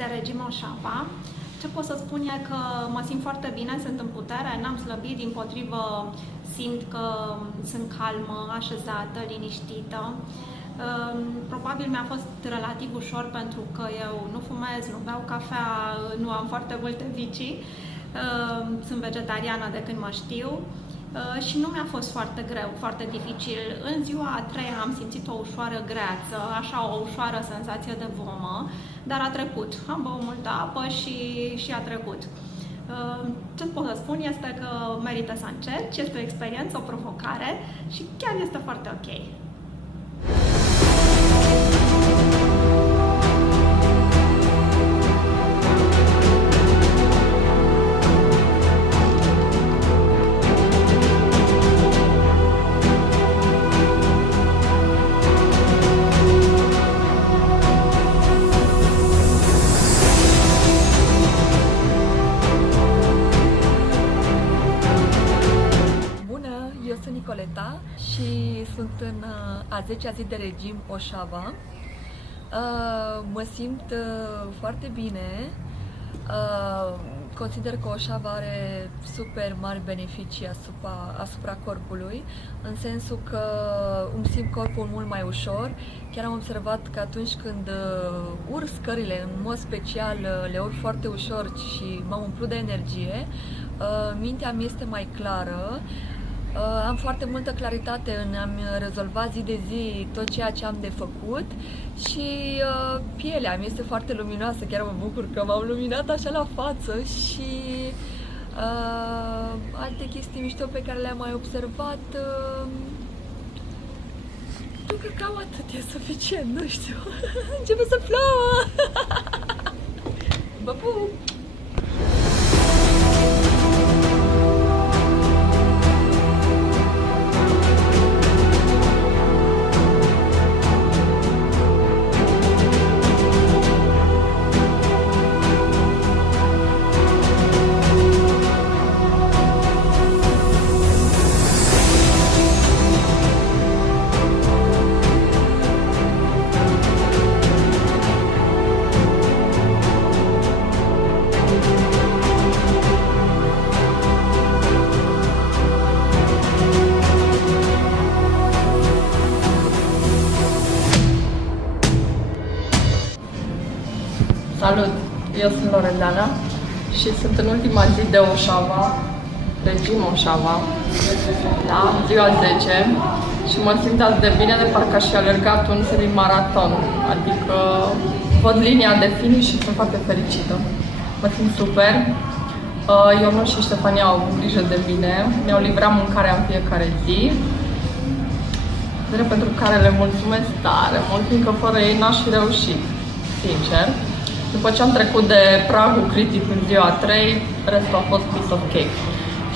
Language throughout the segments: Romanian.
de regim Oșava. Ce pot să spun e că mă simt foarte bine, sunt în putere, n-am slăbit, dimpotrivă simt că sunt calmă, așezată, liniștită. Probabil mi-a fost relativ ușor pentru că eu nu fumez, nu beau cafea, nu am foarte multe vicii. Sunt vegetariană de când mă știu. Și nu mi-a fost foarte greu, foarte dificil. În ziua a treia am simțit o ușoară greață, așa o ușoară senzație de vomă, dar a trecut. Am băut multă apă și a trecut. Ce pot să spun este că merită să încerci, este o experiență, o provocare și chiar este foarte ok. Eu sunt Nicoleta și sunt în a 10-a zi de regim Oșava. Mă simt foarte bine. Consider că Oșava are super mari beneficii asupra corpului, în sensul că îmi simt corpul mult mai ușor. Chiar am observat că atunci când urc scările, în mod special, le urc foarte ușor și mă umplu de energie, mintea mi este mai clară. Am foarte multă claritate în a-mi rezolva zi de zi tot ceea ce am de făcut și pielea mi este foarte luminoasă, chiar mă bucur că m-am luminat așa la față și alte chestii mișto pe care le-am mai observat. Nu cred că cam atât e suficient, nu știu, începe să plouă! Vă pup! Salut! Eu sunt Loredana și sunt în ultima zi de Oșava, regim Oșava, da, ziua 10 și mă simt atât de bine de parcă aș fi alergat un semi-maraton, adică văd linia de finish și sunt foarte fericită. Mă simt super. Ionuț și Ștefania au avut grijă de mine, mi-au livrat mâncarea în fiecare zi, pentru care le mulțumesc tare mult, fiindcă fără ei n-aș fi reușit, sincer. După ce am trecut de pragul critic în ziua 3, restul a fost piece of cake.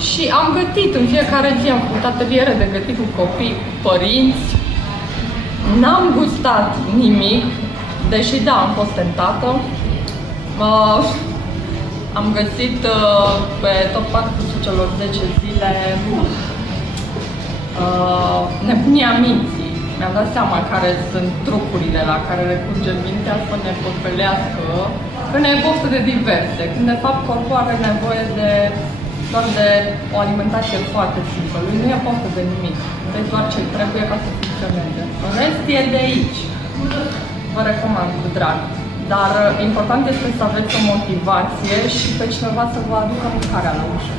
Și am gătit în fiecare zi, am făcut ateliere de gătit cu copii, cu părinți. N-am gustat nimic, deși da, am fost tentată. Am găsit pe tot parcursul celor 10 zile nebunia minții. Mi-am dat seama care sunt trucurile la care recurge mintea să ne păcălească când e poftă de diverse, când de fapt corpul are nevoie doar de o alimentație foarte simplă. Lui nu e poftă de nimic, deci doar ce trebuie ca să funcționeze. În rest e de aici. Vă recomand cu drag. Dar important este să aveți o motivație și pe cineva să vă aducă mâncarea la ușă.